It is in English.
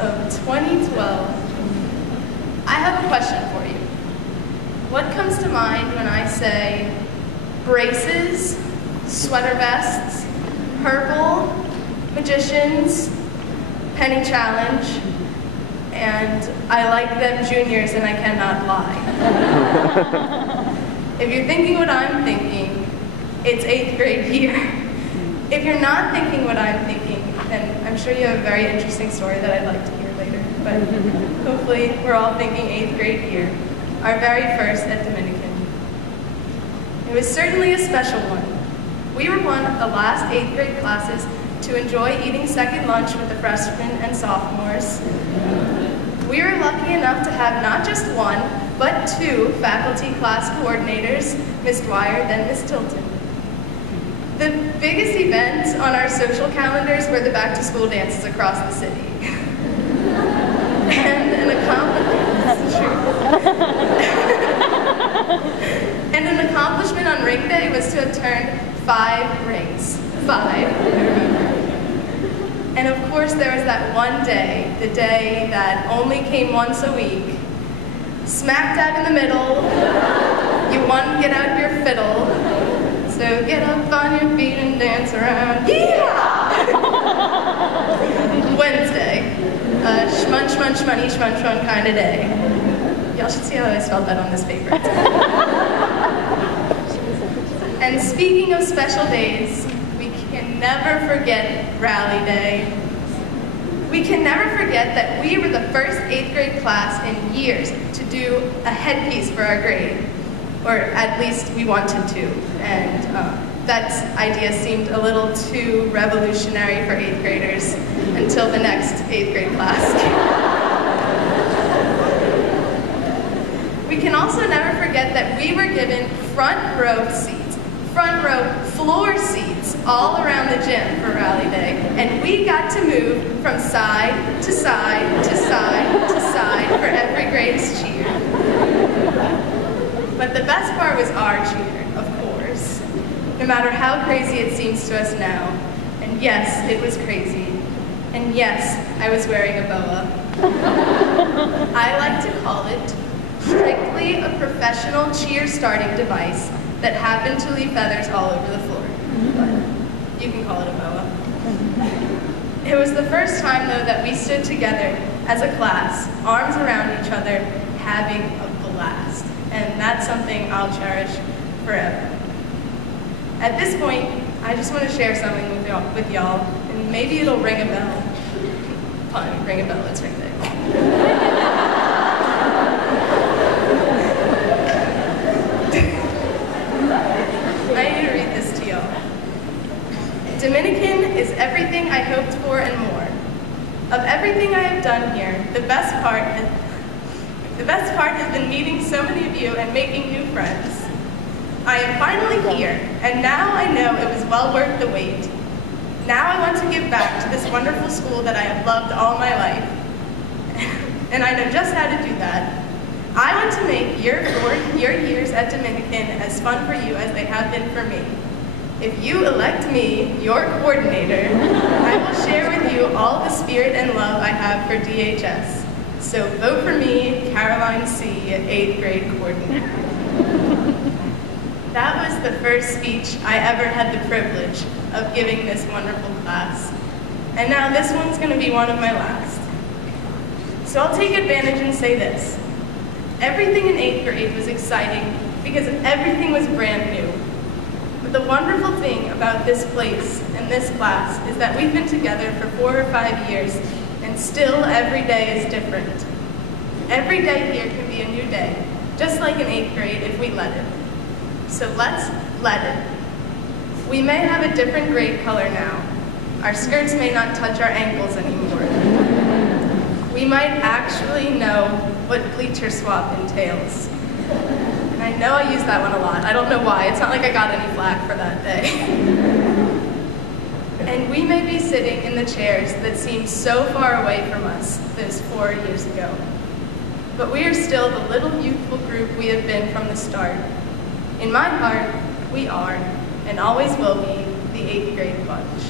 of 2012, I have a question for you. What comes to mind when I say braces, sweater vests, purple, magicians, penny challenge, and I like them juniors and I cannot lie? If you're thinking what I'm thinking, it's 8th grade year. If you're not thinking what I'm thinking, then I'm sure you have a very interesting story that I'd like to hear later. But hopefully we're all thinking 8th grade year, our very first at Dominican. It was certainly a special one. We were one of the last 8th grade classes to enjoy eating second lunch with the freshmen and sophomores. We were lucky enough to have not just one, but 2 faculty class coordinators, Ms. Dwyer and Ms. Tilton. The biggest events on our social calendars were the back-to-school dances across the city. And an accomplishment on ring day was to have turned 5 rings. 5, I remember. And of course there was that one day, the day that only came once a week. Smack dab in the middle, you want to get out your fiddle, so get up on your feet and dance around. Yeah! Wednesday, shmun, shmun, shmunny, shmun, shmun kind of day. Y'all should see how I spelled that on this paper. And speaking of special days, we can never forget Rally Day. We can never forget that we were the first 8th grade class in years to do a headpiece for our grade, or at least we wanted to, and that idea seemed a little too revolutionary for 8th graders until the next 8th grade class came. We can also never forget that we were given front row seats, front row floor seats all around the gym for Rally Day, and we got to move from side to side to side to side for every grade's cheer. But the best part was our cheer, of course, no matter how crazy it seems to us now. And yes, it was crazy. And yes, I was wearing a boa. I like to call it strictly a professional cheer starting device that happened to leave feathers all over the floor. But you can call it a boa. It was the first time, though, that we stood together as a class, arms around each other, having a blast. And that's something I'll cherish forever. At this point, I just want to share something with y'all, and maybe it'll ring a bell. Fine, ring a bell, let's ring it. I need to read this to y'all. Dominican is everything I hoped for and more. Of everything I have done here, the best part has been meeting so many of you and making new friends. I am finally here, and now I know it was well worth the wait. Now I want to give back to this wonderful school that I have loved all my life. And I know just how to do that. I want to make your years at Dominican as fun for you as they have been for me. If you elect me, your coordinator, I will share with you all the spirit and love I have for DHS. So vote for me, Caroline C., 8th grade coordinator. That was the first speech I ever had the privilege of giving this wonderful class. And now this one's going to be one of my last. So I'll take advantage and say this. Everything in 8th grade was exciting because everything was brand new. But the wonderful thing about this place and this class is that we've been together for 4 or 5 years, and still every day is different. Every day here can be a new day, just like in 8th grade if we let it. So let's let it. We may have a different grade color now. Our skirts may not touch our ankles anymore. We might actually know what bleacher swap entails. And I know I use that one a lot. I don't know why. It's not like I got any flack for that day. And we may be sitting in the chairs that seem so far away from us those 4 years ago. But we are still the little youthful group we have been from the start. In my heart, we are, and always will be, the 8th grade bunch.